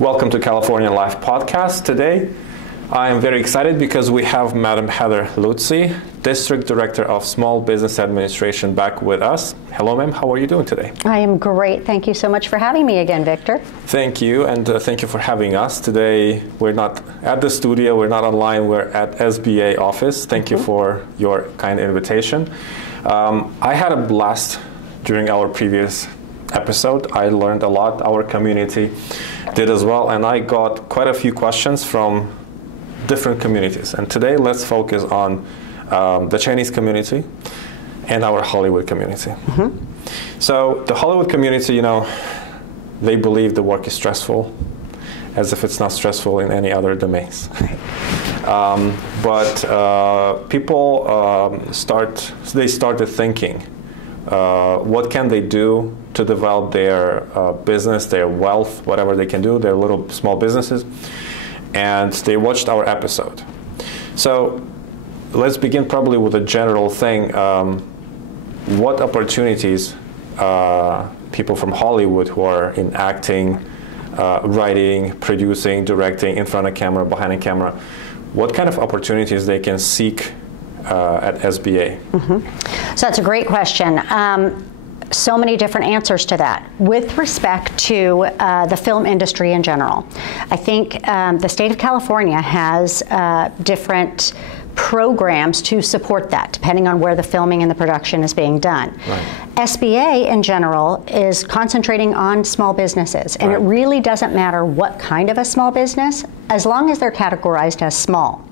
Welcome to California Life Podcast. Today, I am very excited because we have Madam Heather Luzzi, District Director of Small Business Administration, back with us. Hello, ma'am. How are you doing today? I am great. Thank you so much for having me again, Victor. Thank you, and thank you for having us. Today, we're not at the studio, we're not online, we're at SBA office. Thank you for your kind invitation. I had a blast during our previous episode. I learned a lot. Our community did as well, and I got quite a few questions from different communities. And today, let's focus on the Chinese community and our Hollywood community. So the Hollywood community, you know, they believe the work is stressful, as if it's not stressful in any other domains. But people started thinking, what can they do to develop their business, their wealth, whatever they can do, their little small businesses, and they watched our episode. So let's begin probably with a general thing. What opportunities people from Hollywood who are in acting, writing, producing, directing, in front of camera, behind a camera, what kind of opportunities they can seek at SBA? So that's a great question. So many different answers to that. With respect to the film industry in general, I think the state of California has different programs to support that, depending on where the filming and the production is being done. Right. SBA in general is concentrating on small businesses, and it really doesn't matter what kind of a small business, as long as they're categorized as small.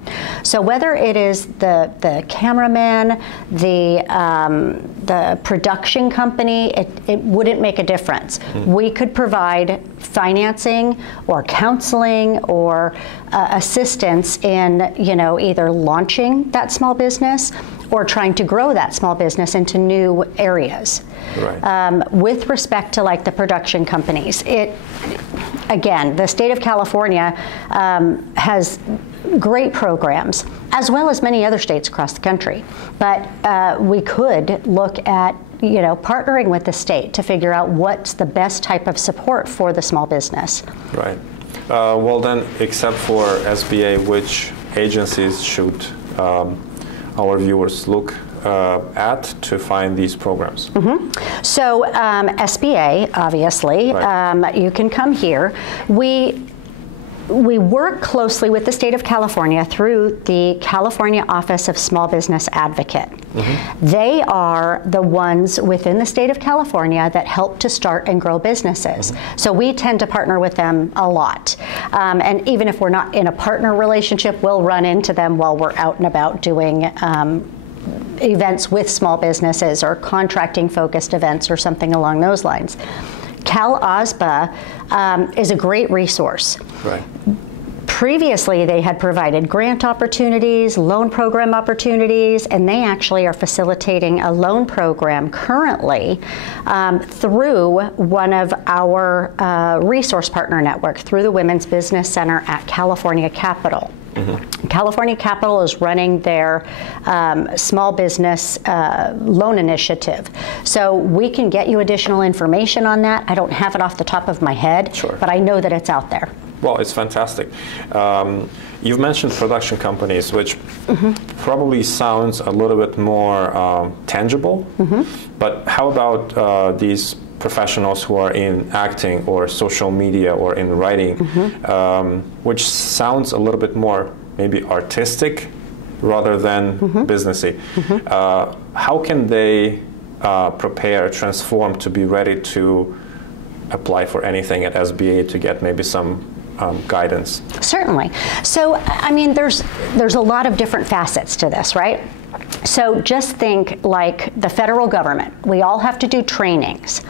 So whether it is the cameraman, the production company, it wouldn't make a difference. We could provide financing or counseling or assistance in, you know, either launching that small business or trying to grow that small business into new areas. Right. With respect to like the production companies, again, the state of California has great programs, as well as many other states across the country. But we could look at, you know, partnering with the state to figure out what's the best type of support for the small business. Right. Well then, except for SBA, which agencies should our viewers look at to find these programs? So SBA, obviously, you can come here. We work closely with the state of California through the California Office of Small Business Advocate. They are the ones within the state of California that help to start and grow businesses. So we tend to partner with them a lot. And even if we're not in a partner relationship, we'll run into them while we're out and about doing events with small businesses or contracting focused events or something along those lines. Cal OSBA is a great resource. Right. Previously, they had provided grant opportunities, loan program opportunities, and they actually are facilitating a loan program currently through one of our resource partner network, through the Women's Business Center at California Capital. California Capital is running their small business loan initiative. So we can get you additional information on that. I don't have it off the top of my head, but I know that it's out there. Well, it's fantastic. You've mentioned production companies, which probably sounds a little bit more tangible, but how about these professionals who are in acting or social media or in writing, which sounds a little bit more maybe artistic rather than businessy. How can they prepare, transform to be ready to apply for anything at SBA to get maybe some guidance? Certainly. So, I mean, there's a lot of different facets to this, right? So just think like the federal government. We all have to do trainings.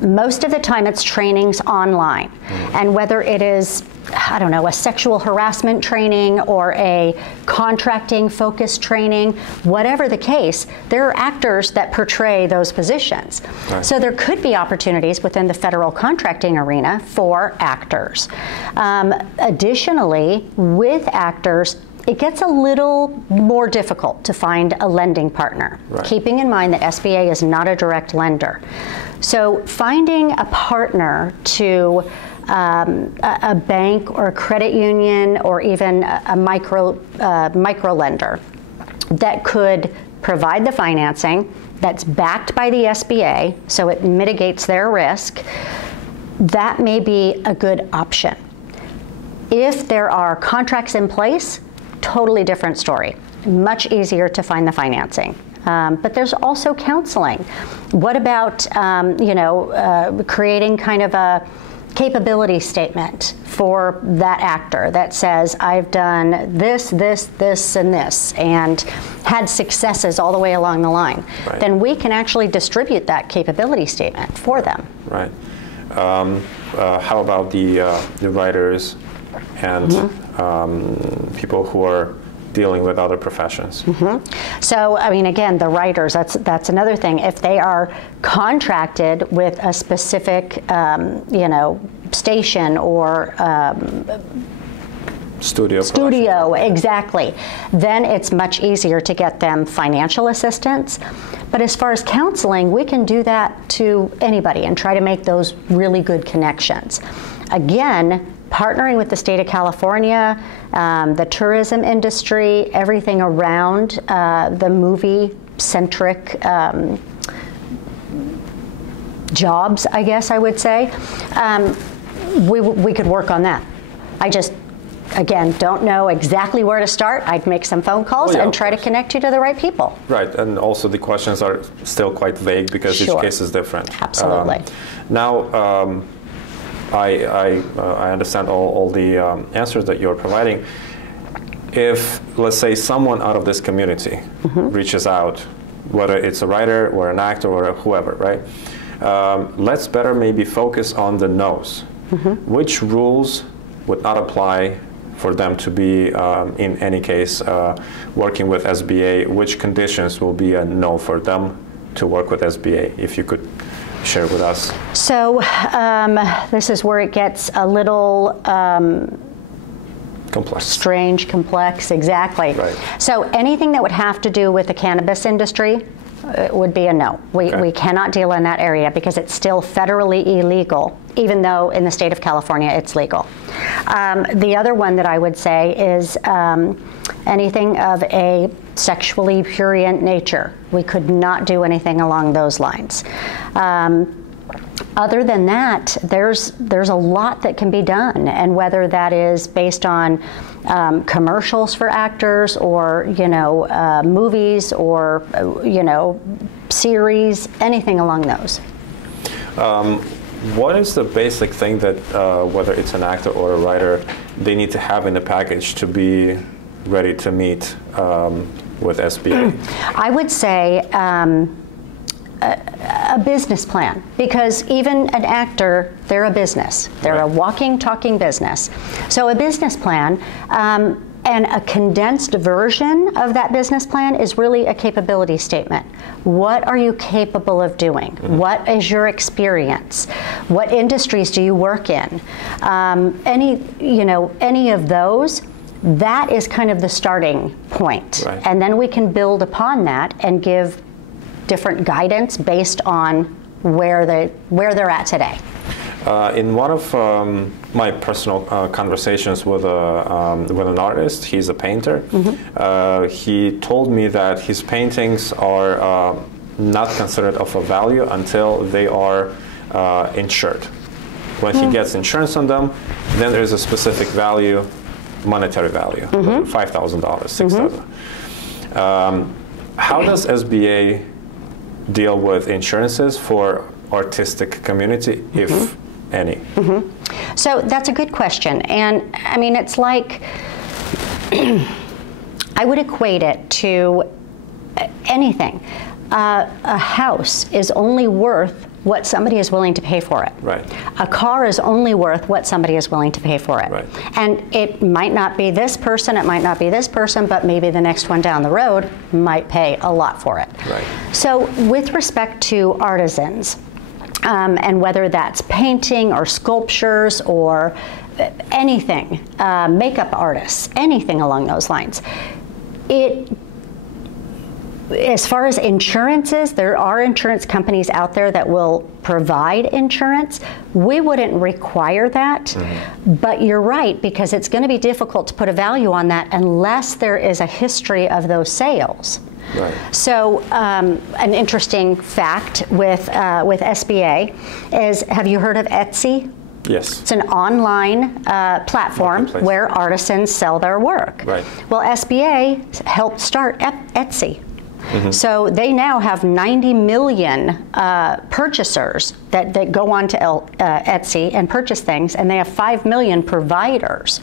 Most of the time it's trainings online. And whether it is, I don't know, a sexual harassment training or a contracting focused training, whatever the case, there are actors that portray those positions. Right. So there could be opportunities within the federal contracting arena for actors. Additionally, with actors, it gets a little more difficult to find a lending partner, keeping in mind that SBA is not a direct lender. So finding a partner to a bank or a credit union or even a micro lender that could provide the financing that's backed by the SBA, so it mitigates their risk, that may be a good option. If there are contracts in place, totally different story. Much easier to find the financing. But there's also counseling. What about creating kind of a capability statement for that actor that says, I've done this, this, this, and this, and had successes all the way along the line. Right. Then we can actually distribute that capability statement for them. Right. How about the writers and people who are dealing with other professions? So, I mean, again, the writers, that's another thing. If they are contracted with a specific, station or studio, exactly, then it's much easier to get them financial assistance. But as far as counseling, we can do that to anybody and try to make those really good connections. Again, partnering with the state of California, the tourism industry, everything around the movie-centric jobs, I guess I would say, we could work on that. I just, again, don't know exactly where to start. I'd make some phone calls and try to connect you to the right people. Right, and also the questions are still quite vague because each case is different. Absolutely. Now, I understand all the answers that you're providing. If, let's say, someone out of this community reaches out, whether it's a writer or an actor or whoever, right? Let's better maybe focus on the no's. Which rules would not apply for them to be, in any case, working with SBA? Which conditions will be a no for them to work with SBA, if you could share with us? So this is where it gets a little complex. Strange, complex, exactly. Right. So anything that would have to do with the cannabis industry would be a no. We cannot deal in that area because it's still federally illegal, even though in the state of California it's legal. The other one that I would say is anything of a sexually prurient nature. We could not do anything along those lines. Other than that, there's a lot that can be done, and whether that is based on commercials for actors, or movies, or series, anything along those. What is the basic thing that whether it's an actor or a writer, they need to have in the package to be ready to meet with SBA? I would say a business plan, because even an actor, they're a business. They're a walking, talking business. So a business plan, and a condensed version of that business plan is really a capability statement. What are you capable of doing? What is your experience? What industries do you work in? Any of those, that is kind of the starting point. Right. And then we can build upon that and give different guidance based on where they're at today. In one of my personal conversations with an artist, he's a painter, he told me that his paintings are not considered of a value until they are insured. When he gets insurance on them, then there's a specific value, monetary value, $5,000, $6,000. How does SBA deal with insurances for artistic community, if any? So that's a good question, and I mean, it's like I would equate it to anything. A house is only worth what somebody is willing to pay for it. Right. A car is only worth what somebody is willing to pay for it. Right. And it might not be this person, it might not be this person, but maybe the next one down the road might pay a lot for it. Right. So with respect to artisans, and whether that's painting or sculptures or anything, makeup artists, anything along those lines, As far as insurances, there are insurance companies out there that will provide insurance. We wouldn't require that, but you're right, because it's going to be difficult to put a value on that unless there is a history of those sales. Right. So an interesting fact with SBA is, have you heard of Etsy? Yes. It's an online platform where artisans sell their work. Right. Well, SBA helped start Etsy. So they now have 90 million purchasers that go on to Etsy and purchase things, and they have 5 million providers.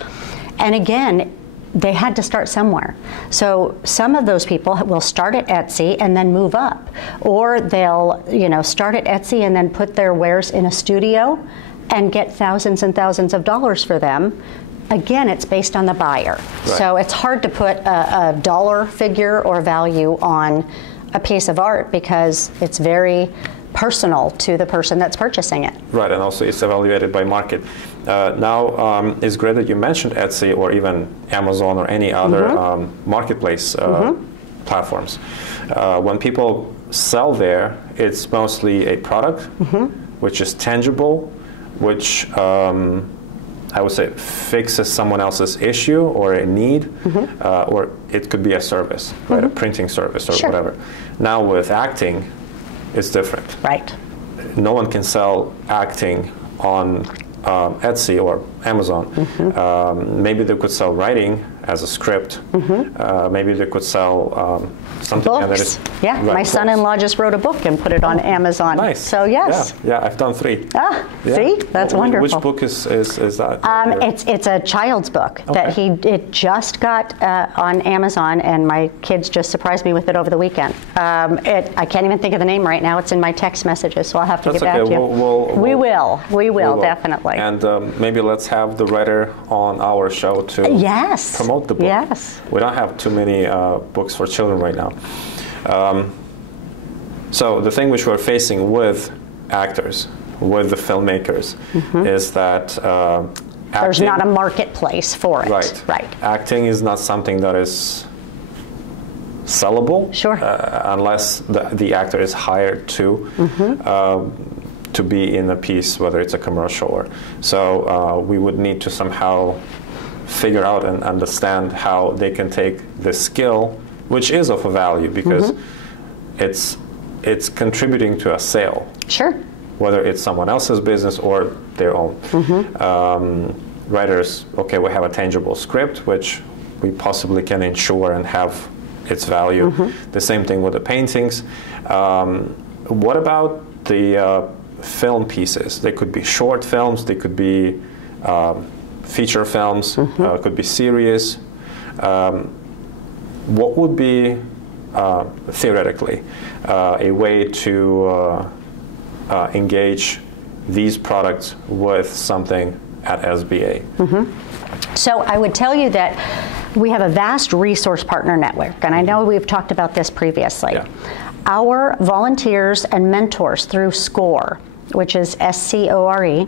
And again, they had to start somewhere. So some of those people will start at Etsy and then move up, or they'll start at Etsy and then put their wares in a studio and get thousands and thousands of dollars for them. Again, it's based on the buyer. Right. So it's hard to put a dollar figure or value on a piece of art because it's very personal to the person that's purchasing it. Right, and also it's evaluated by market. Now, it's great that you mentioned Etsy or even Amazon or any other marketplace platforms. When people sell there, it's mostly a product which is tangible, which I would say fixes someone else's issue or a need, or it could be a service, right? A printing service or whatever. Now with acting, it's different. Right. No one can sell acting on Etsy or Amazon. Maybe they could sell writing as a script. Maybe they could sell something books. That is My son-in-law just wrote a book and put it on Amazon. Nice. So yes. Yeah, I've done 3. See, that's wonderful. Which book is that? It's a child's book that it just got on Amazon, and my kids just surprised me with it over the weekend. I can't even think of the name right now. It's in my text messages, so I'll have to get back to you. We will definitely. And maybe let's have the writer on our show to promote the book. Yes. We don't have too many books for children right now. So the thing which we're facing with actors, with the filmmakers, is that there's not a marketplace for it. Right. Acting is not something that is sellable. Sure. Unless the actor is hired to be in a piece, whether it's a commercial or so. We would need to somehow figure out and understand how they can take this skill, which is of a value because it's contributing to a sale. Sure. Whether it's someone else's business or their own. Writers, okay, we have a tangible script, which we possibly can insure and have its value. The same thing with the paintings. What about the film pieces? They could be short films, they could be feature films, could be series. What would be, theoretically, a way to engage these products with something at SBA? So I would tell you that we have a vast resource partner network, and I know we've talked about this previously. Our volunteers and mentors through SCORE, which is SCORE,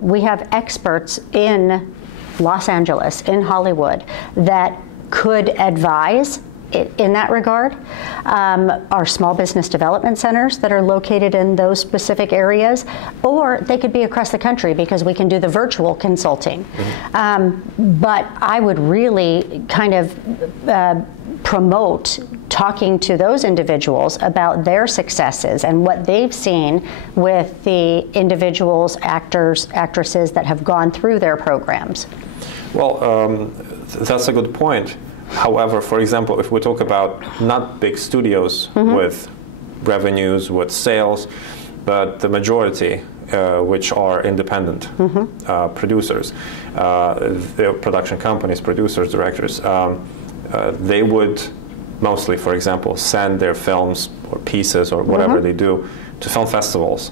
we have experts in Los Angeles, in Hollywood, that could advise in that regard. Our small business development centers that are located in those specific areas, or they could be across the country because we can do the virtual consulting. But I would really kind of promote talking to those individuals about their successes and what they've seen with the individuals, actors, actresses that have gone through their programs. Well, that's a good point. However, for example, if we talk about not big studios with revenues, with sales, but the majority, which are independent producers, the production companies, producers, directors, they would mostly, for example, send their films or pieces or whatever they do to film festivals.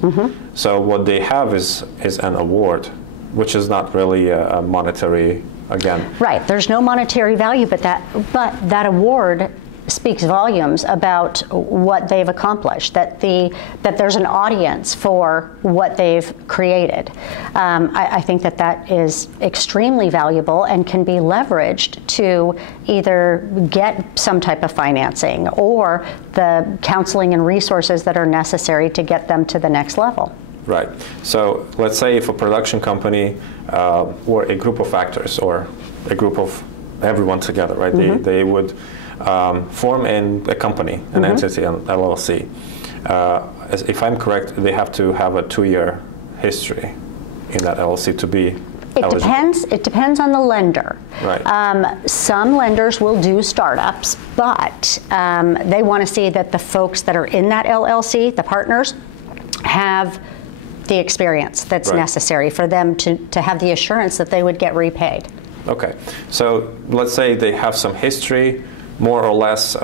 So what they have is an award, which is not really a monetary, again. Right, there's no monetary value, but that award speaks volumes about what they've accomplished, that there's an audience for what they've created. I think that is extremely valuable and can be leveraged to either get some type of financing or the counseling and resources that are necessary to get them to the next level. Right. So let's say if a production company or a group of actors or a group of everyone together, right? Mm-hmm. They would form a company, an mm-hmm. entity, an LLC. If I'm correct, they have to have a 2-year history in that LLC to be eligible. It depends on the lender. Right. Some lenders will do startups, but they want to see that the folks that are in that LLC, the partners, have the experience that's right. necessary for them to have the assurance that they would get repaid. Okay, so let's say they have some history, more or less,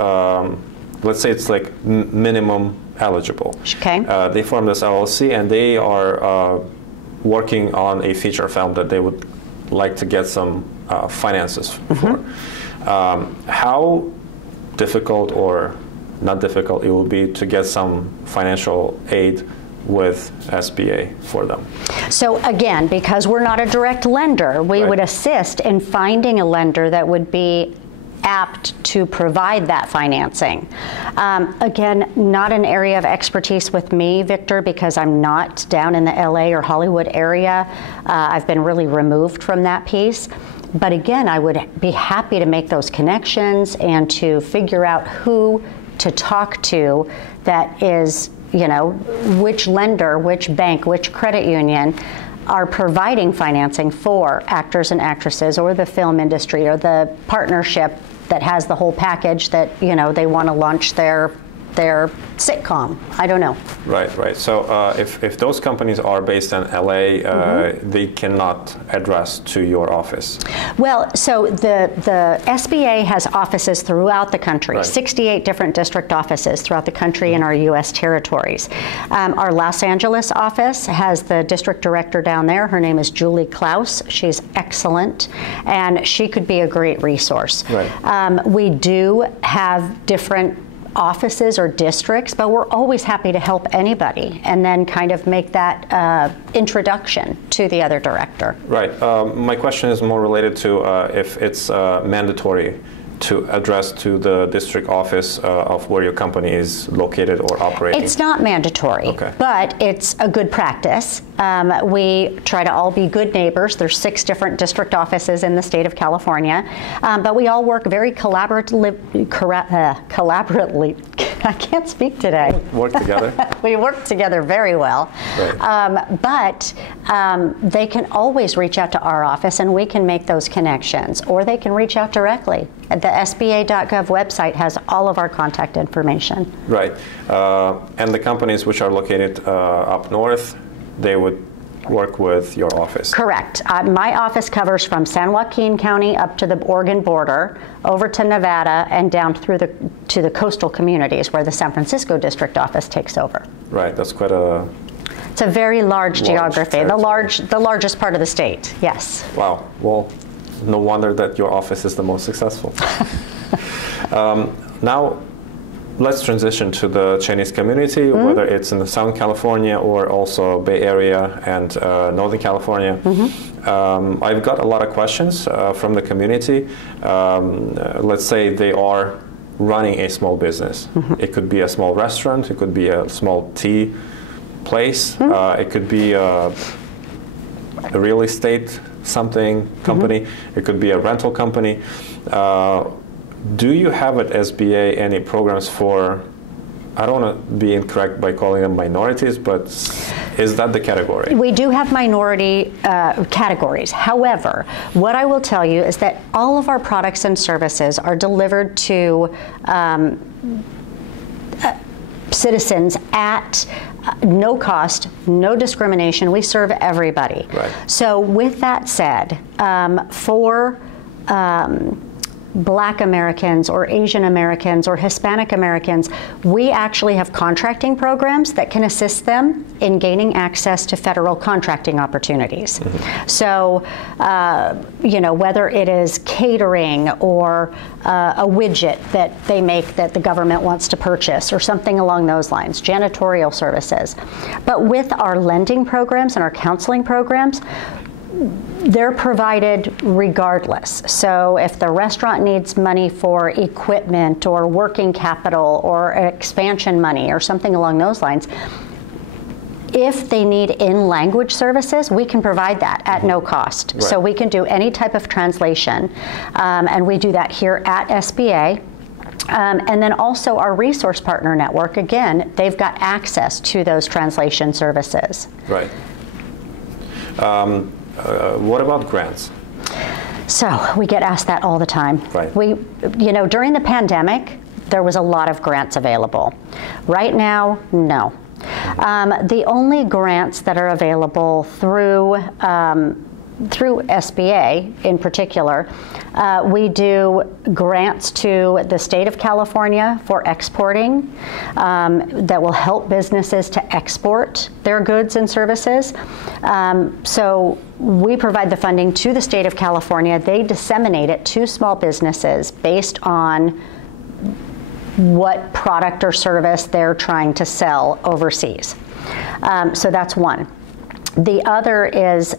let's say it's like minimum eligible. Okay. They form this LLC and they are working on a feature film that they would like to get some finances for. Mm-hmm. How difficult or not difficult it will be to get some financial aid with SBA for them? So again, because we're not a direct lender, we right. would assist in finding a lender that would be apt to provide that financing. Again, not an area of expertise with me, Victor, because I'm not down in the LA or Hollywood area. I've been really removed from that piece. But again, I would be happy to make those connections and to figure out who to talk to that is, you know, which lender, which bank, which credit union are providing financing for actors and actresses or the film industry or the partnership that has the whole package that, you know, they want to launch their sitcom. I don't know. Right, right. So if those companies are based in LA, mm-hmm. they cannot address to your office. Well, so the SBA has offices throughout the country, right. 68 different district offices throughout the country in our U.S. territories. Our Los Angeles office has the district director down there. Her name is Julie Klaus. She's excellent, and she could be a great resource. Right. We do have different offices or districts, but we're always happy to help anybody and then kind of make that introduction to the other director. Right. My question is more related to if it's mandatory to address to the district office of where your company is located or operating. It's not mandatory, okay. but it's a good practice. We try to all be good neighbors. There's 6 different district offices in the state of California, but we all work very collaboratively. I can't speak today. Work together. We work together very well. Right. But they can always reach out to our office and we can make those connections, or they can reach out directly. The SBA.gov website has all of our contact information. Right. And the companies which are located up north, they would work with your office? Correct. My office covers from San Joaquin County up to the Oregon border, over to Nevada, and down through to the coastal communities where the San Francisco district office takes over. Right. That's quite a... It's a very large geography. Territory. The largest part of the state, yes. Wow. Well, no wonder that your office is the most successful. Now, let's transition to the Chinese community, mm-hmm. whether it's in the Southern California or also Bay Area and Northern California. Mm-hmm. I've got a lot of questions from the community. Let's say they are running a small business. Mm-hmm. It could be a small restaurant. It could be a small tea place. Mm-hmm. It could be a real estate company. Mm-hmm. It could be a rental company. Do you have at SBA any programs for, I don't want to be incorrect by calling them minorities, but is that the category? We do have minority categories. However, what I will tell you is that all of our products and services are delivered to citizens at no cost, no discrimination. We serve everybody. Right. So with that said, for Black Americans or Asian Americans or Hispanic Americans, we actually have contracting programs that can assist them in gaining access to federal contracting opportunities. So, you know, whether it is catering or a widget that they make that the government wants to purchase or something along those lines, janitorial services. But with our lending programs and our counseling programs, they're provided regardless. So if the restaurant needs money for equipment or working capital or expansion money or something along those lines, if they need in-language services, we can provide that at no cost. Right. So we can do any type of translation, and we do that here at SBA. And then also our resource partner network, again, they've got access to those translation services. Right. What about grants? So we get asked that all the time. Right. You know, during the pandemic, there was a lot of grants available. Right now, no. The only grants that are available through SBA in particular, we do grants to the state of California for exporting that will help businesses to export their goods and services. So we provide the funding to the state of California. They disseminate it to small businesses based on what product or service they're trying to sell overseas. So that's one. The other is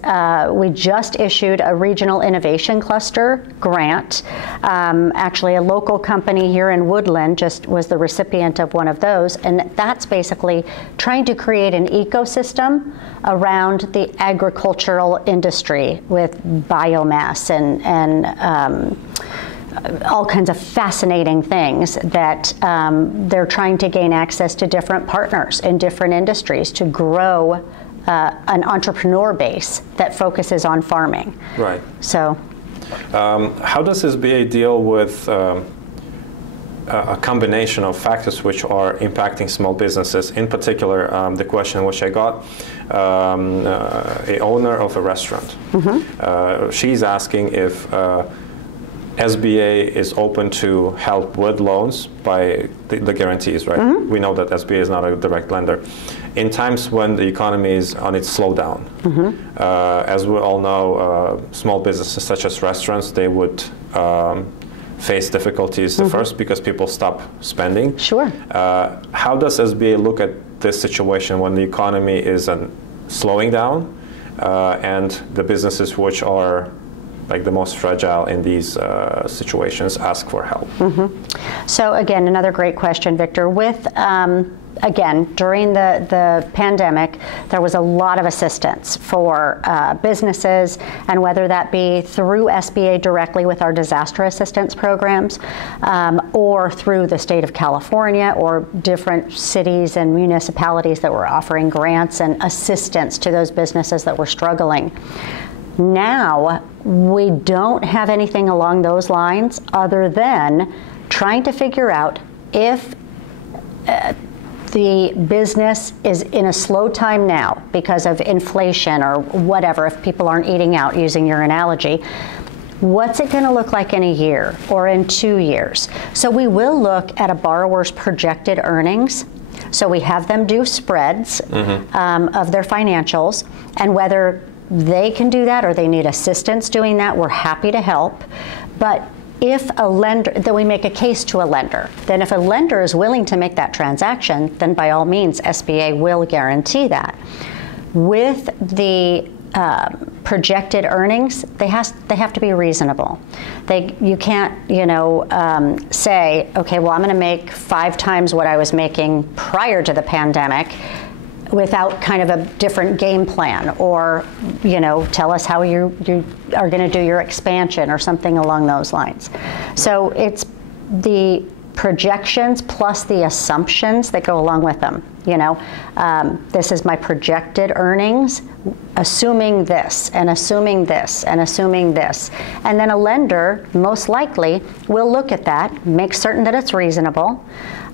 we just issued a regional innovation cluster grant. Actually, a local company here in Woodland just was the recipient of one of those, and that's basically trying to create an ecosystem around the agricultural industry with biomass and all kinds of fascinating things that they're trying to gain access to different partners in different industries to grow an entrepreneur base that focuses on farming. Right. So, how does SBA deal with a combination of factors which are impacting small businesses? In particular, the question which I got, a owner of a restaurant. She's asking if SBA is open to help with loans by the guarantees, right? We know that SBA is not a direct lender. In times when the economy is on its slowdown, as we all know, small businesses such as restaurants, they would face difficulties first because people stop spending. Sure. How does SBA look at this situation when the economy is slowing down and the businesses which are like the most fragile in these situations ask for help? So again, another great question, Victor. With again, during the pandemic, there was a lot of assistance for businesses, and whether that be through SBA directly with our disaster assistance programs, or through the state of California or different cities and municipalities that were offering grants and assistance to those businesses that were struggling. Now, we don't have anything along those lines other than trying to figure out if the business is in a slow time now because of inflation or whatever, if people aren't eating out, using your analogy, what's it going to look like in a year or in 2 years? So we will look at a borrower's projected earnings. So we have them do spreads of their financials, and whether they can do that or they need assistance doing that, we're happy to help. But if a lender, then we make a case to a lender. Then if a lender is willing to make that transaction, then by all means, SBA will guarantee that. With the projected earnings, they have to be reasonable. You can't, say, okay, well, I'm going to make 5 times what I was making prior to the pandemic, without kind of a different game plan, or tell us how you are going to do your expansion or something along those lines. So it's the projections plus the assumptions that go along with them. This is my projected earnings, assuming this and assuming this and assuming this. And then a lender most likely will look at that, make certain that it's reasonable,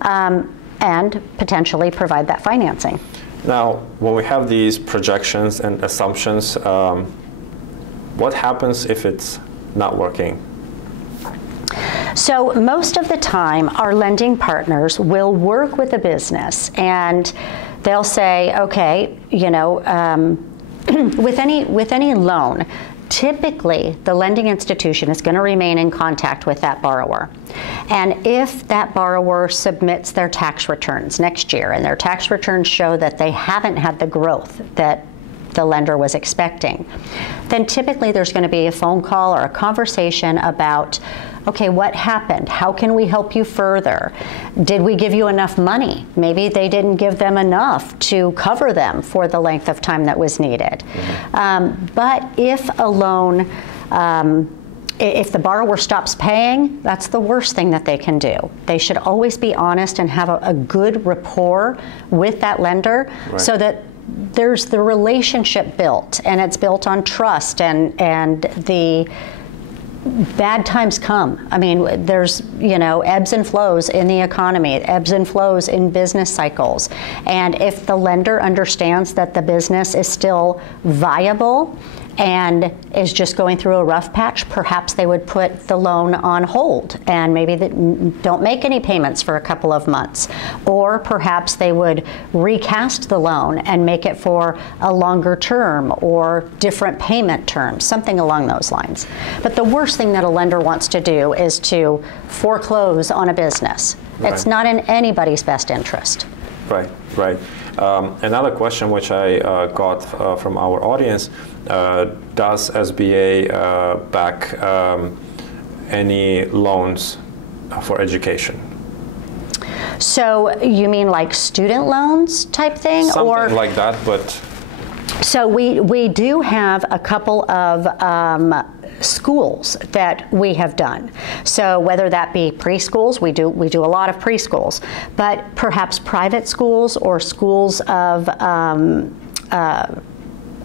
and potentially provide that financing. Now, when we have these projections and assumptions, what happens if it's not working? So most of the time, our lending partners will work with a business, and they'll say, okay, you know, with any loan, typically the lending institution is going to remain in contact with that borrower. And if that borrower submits their tax returns next year and their tax returns show that they haven't had the growth that the lender was expecting, then typically there's going to be a phone call or a conversation about, okay, what happened? How can we help you further? Did we give you enough money? Maybe they didn't give them enough to cover them for the length of time that was needed. But if a loan, if the borrower stops paying, that's the worst thing that they can do. They should always be honest and have a good rapport with that lender, so that there's the relationship built, and it's built on trust, and the bad times come. I mean, there's, you know, ebbs and flows in the economy, ebbs and flows in business cycles. And if the lender understands that the business is still viable and is just going through a rough patch, perhaps they would put the loan on hold and maybe don't make any payments for a couple of months. Or perhaps they would recast the loan and make it for a longer term or different payment terms, something along those lines. But the worst thing that a lender wants to do is to foreclose on a business. Right. It's not in anybody's best interest. Right, right. Another question which I got from our audience, does SBA back any loans for education? So you mean like student loans type thing? Something like that, but... So we do have a couple of schools that we have done. So whether that be preschools, we do a lot of preschools, but perhaps private schools or schools of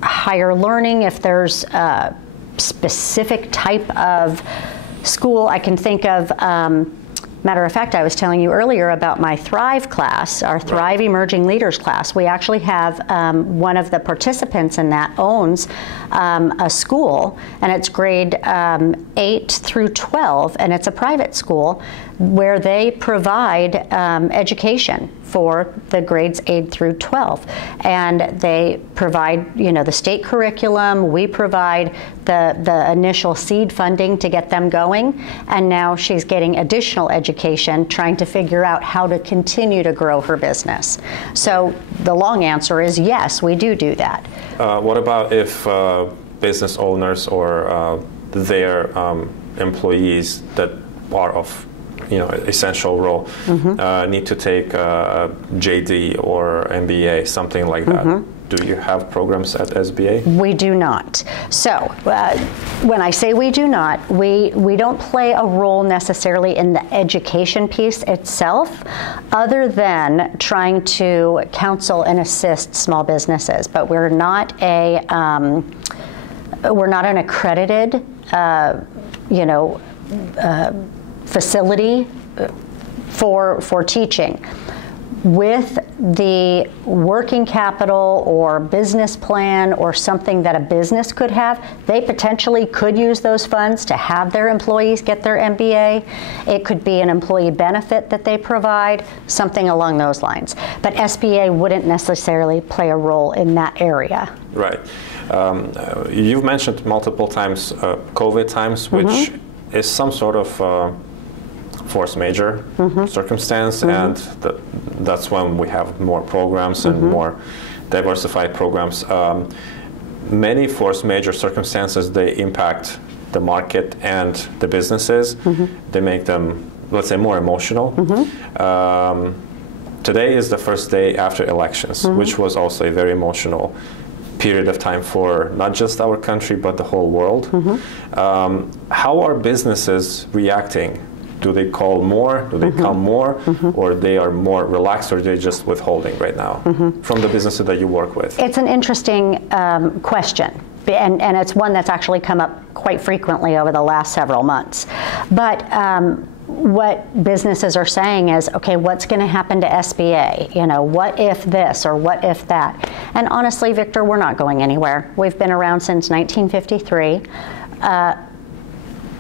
higher learning, if there's a specific type of school. I can think of, matter of fact, I was telling you earlier about my Thrive class, our Thrive Emerging Leaders class. We actually have one of the participants in that owns a school, and it's grade 8 through 12, and it's a private school where they provide education for the grades 8 through 12. And they provide, you know, the state curriculum, we provide the initial seed funding to get them going, and now she's getting additional education trying to figure out how to continue to grow her business. So the long answer is yes, we do that. What about if business owners or their employees that are of, you know, essential role need to take a JD or MBA, something like that? Do you have programs at SBA? We do not. So when I say we do not, we don't play a role necessarily in the education piece itself, other than trying to counsel and assist small businesses. But we're not an accredited, you know, facility for teaching. With the working capital or business plan or something that a business could have, they potentially could use those funds to have their employees get their MBA. It could be an employee benefit that they provide, something along those lines. But SBA wouldn't necessarily play a role in that area. Right. You've mentioned multiple times COVID times, which is some sort of force majeure circumstance, and that's when we have more programs and more diversified programs. Many force majeure circumstances, they impact the market and the businesses. They make them, let's say, more emotional. Today is the first day after elections, which was also a very emotional period of time for not just our country but the whole world. How are businesses reacting? Do they call more? Do they come more? Or they are more relaxed, or they're just withholding right now from the businesses that you work with? It's an interesting question, and it's one that's actually come up quite frequently over the last several months. But what businesses are saying is, okay, what's going to happen to SBA? You know, what if this or what if that? And honestly, Victor, we're not going anywhere. We've been around since 1953.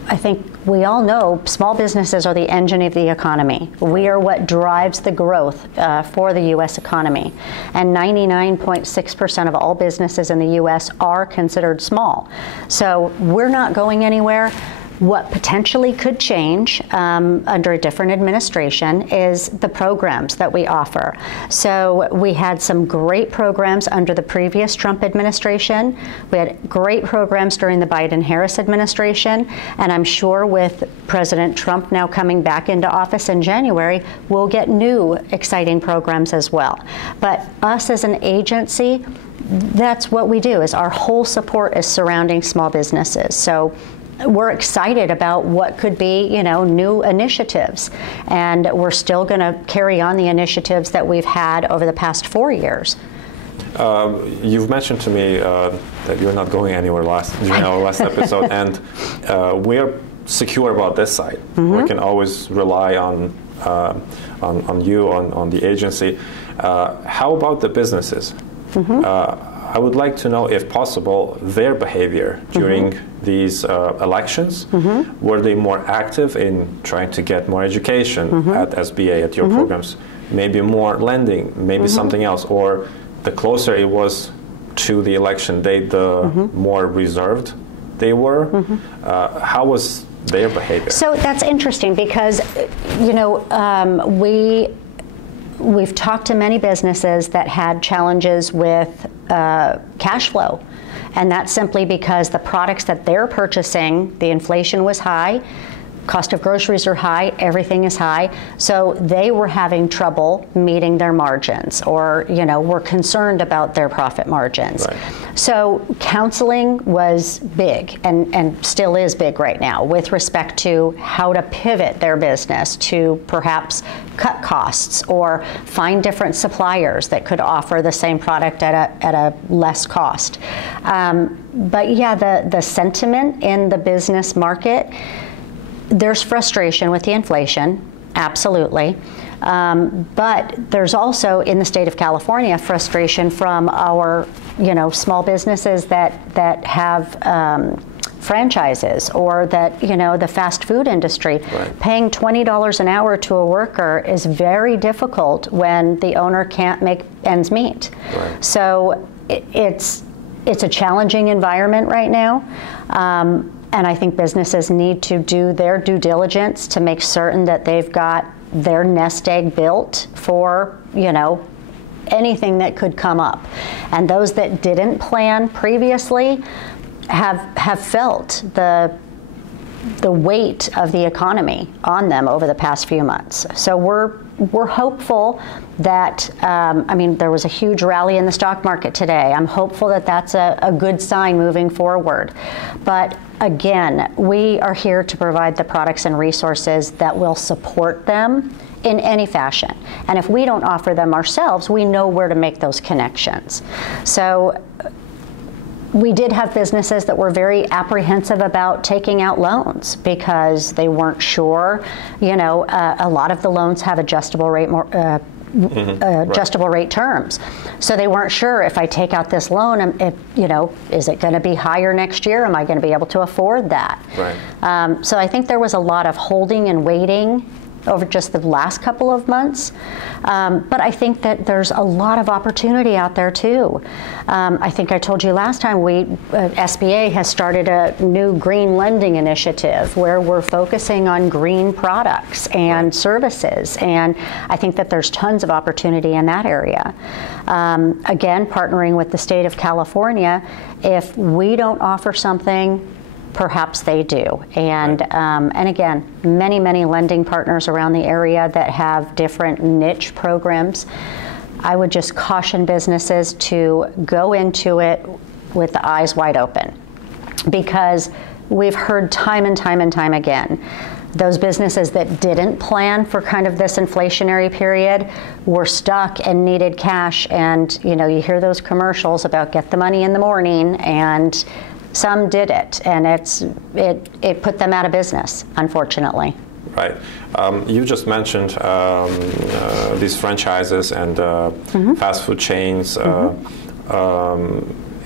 I think we all know small businesses are the engine of the economy. We are what drives the growth for the U.S. economy. And 99.6% of all businesses in the U.S. are considered small. So we're not going anywhere. What potentially could change under a different administration is the programs that we offer. So we had some great programs under the previous Trump administration. We had great programs during the Biden-Harris administration. And I'm sure with President Trump now coming back into office in January, we'll get new exciting programs as well. But us as an agency, that's what we do, is our whole support is surrounding small businesses. So we're excited about what could be, new initiatives. And we're still going to carry on the initiatives that we've had over the past 4 years. You've mentioned to me that you're not going anywhere during our last episode, and we're secure about this side. We can always rely on you, on the agency. How about the businesses? I would like to know, if possible, their behavior during these elections. Were they more active in trying to get more education at SBA, at your programs? Maybe more lending, maybe something else? Or the closer it was to the election date, the more reserved they were? How was their behavior? So that's interesting because, we've talked to many businesses that had challenges with cash flow. And that's simply because the products that they're purchasing, the inflation was high, cost of groceries are high, everything is high. So they were having trouble meeting their margins, or, were concerned about their profit margins. Right. So counseling was big and still is big right now with respect to how to pivot their business to perhaps cut costs or find different suppliers that could offer the same product at a less cost. But yeah, the sentiment in the business market, there's frustration with the inflation, absolutely. But there's also, in the state of California, frustration from our, small businesses that have franchises, or that, the fast food industry. Right. Paying $20 an hour to a worker is very difficult when the owner can't make ends meet. Right. So it's a challenging environment right now. And I think businesses need to do their due diligence to make certain that they've got their nest egg built for, anything that could come up. And those that didn't plan previously have felt the weight of the economy on them over the past few months. So we're hopeful that, there was a huge rally in the stock market today. I'm hopeful that that's a good sign moving forward. But again, we are here to provide the products and resources that will support them in any fashion. And if we don't offer them ourselves, we know where to make those connections. So we did have businesses that were very apprehensive about taking out loans because they weren't sure. A lot of the loans have adjustable rate adjustable rate terms. So they weren't sure, if I take out this loan, is it going to be higher next year? Am I going to be able to afford that? Right. So I think there was a lot of holding and waiting over just the last couple of months. But I think that there's a lot of opportunity out there too. I think I told you last time, SBA has started a new green lending initiative where we're focusing on green products and services. And I think that there's tons of opportunity in that area. Again, partnering with the state of California, if we don't offer something, perhaps they do. And again, many lending partners around the area that have different niche programs. I would just caution businesses to go into it with the eyes wide open, because we've heard time and time again, those businesses that didn't plan for kind of this inflationary period were stuck and needed cash. And you hear those commercials about get the money in the morning, and some did it, and it put them out of business, unfortunately. Right. You just mentioned these franchises and fast food chains.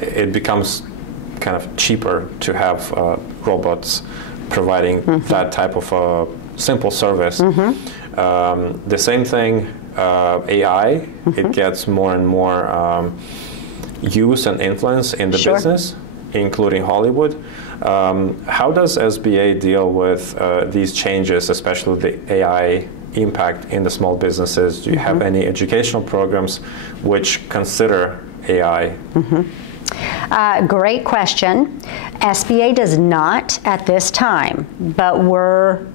It becomes kind of cheaper to have robots providing that type of a simple service. The same thing, AI, it gets more and more use and influence in the business, including Hollywood. How does SBA deal with these changes, especially the AI impact in the small businesses? Do you have any educational programs which consider AI? Great question. SBA does not at this time, but we're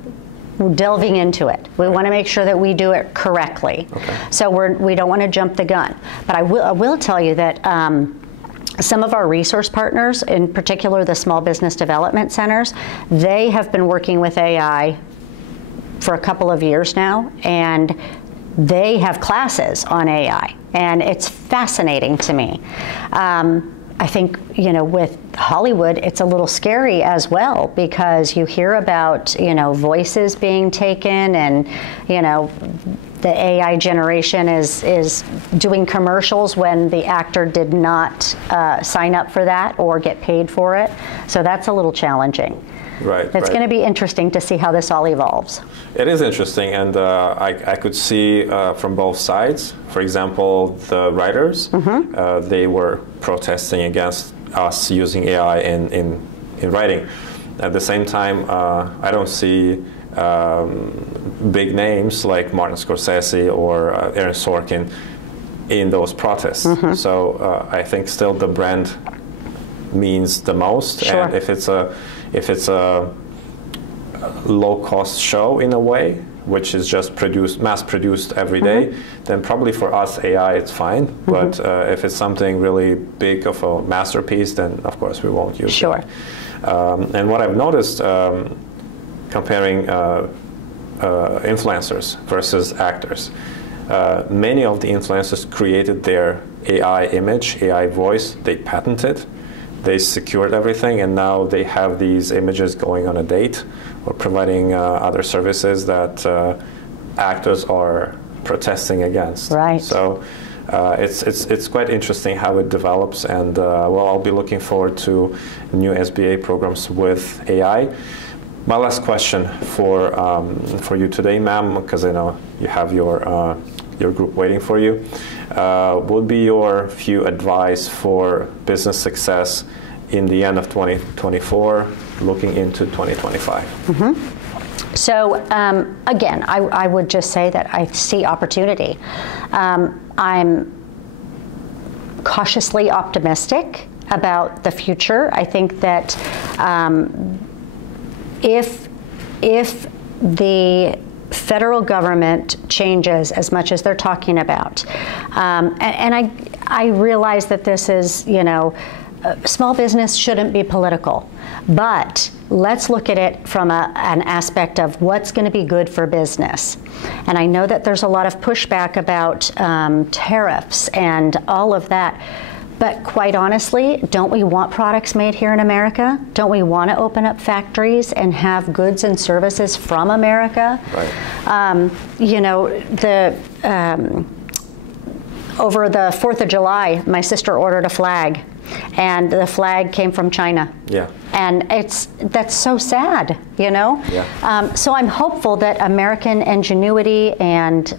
delving into it. We want to make sure that we do it correctly. So we don't want to jump the gun. But I will tell you that some of our resource partners, in particular the small business development centers, they have been working with AI for a couple of years now, and they have classes on AI, and it's fascinating to me. I think, you know, with Hollywood, it's a little scary as well, because you hear about, you know, voices being taken, and, you know, the AI generation is doing commercials when the actor did not sign up for that or get paid for it. So that's a little challenging. Right. It's going to be interesting to see how this all evolves. It is interesting, and I could see from both sides. For example, the writers, they were protesting against us using AI in writing. At the same time, I don't see big names like Martin Scorsese or Aaron Sorkin in those protests. So I think still the brand means the most, and if it's a low-cost show in a way, which is just mass-produced every day, then probably for us AI it's fine. But if it's something really big of a masterpiece, then of course we won't use it. And what I've noticed, comparing influencers versus actors, many of the influencers created their AI image, AI voice, they patented. They secured everything, and now they have these images going on a date or providing other services that actors are protesting against. Right. So it's quite interesting how it develops, and well, I'll be looking forward to new SBA programs with AI. My last question for you today, ma'am, because I know you have your group waiting for you, would be your few advice for business success in the end of 2024, looking into 2025? So again, I would just say that I see opportunity. I'm cautiously optimistic about the future. I think that if the federal government changes as much as they're talking about, and I realize that this is, you know, small business shouldn't be political, but let's look at it from an aspect of what's going to be good for business. And I know that there's a lot of pushback about tariffs and all of that. But quite honestly, don't we want products made here in America? Don't we want to open up factories and have goods and services from America? Right. You know, over the 4th of July, my sister ordered a flag, and the flag came from China. Yeah. And that's so sad, you know? Yeah. So I'm hopeful that American ingenuity and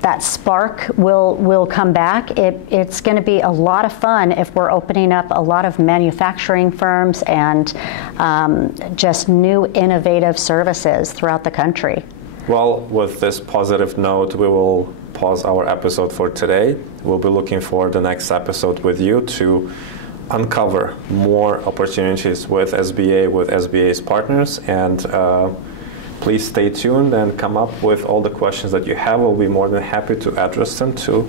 that spark will come back. It's going to be a lot of fun if we're opening up a lot of manufacturing firms and just new innovative services throughout the country. Well, with this positive note, we will pause our episode for today. We'll be looking for the next episode with you to uncover more opportunities with SBA, with SBA's partners, and please stay tuned and come up with all the questions that you have. We'll be more than happy to address them to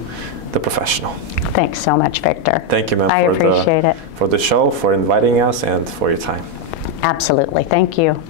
the professional. Thanks so much, Victor. Thank you, ma'am, I appreciate it. For the show, for inviting us, and for your time. Absolutely. Thank you.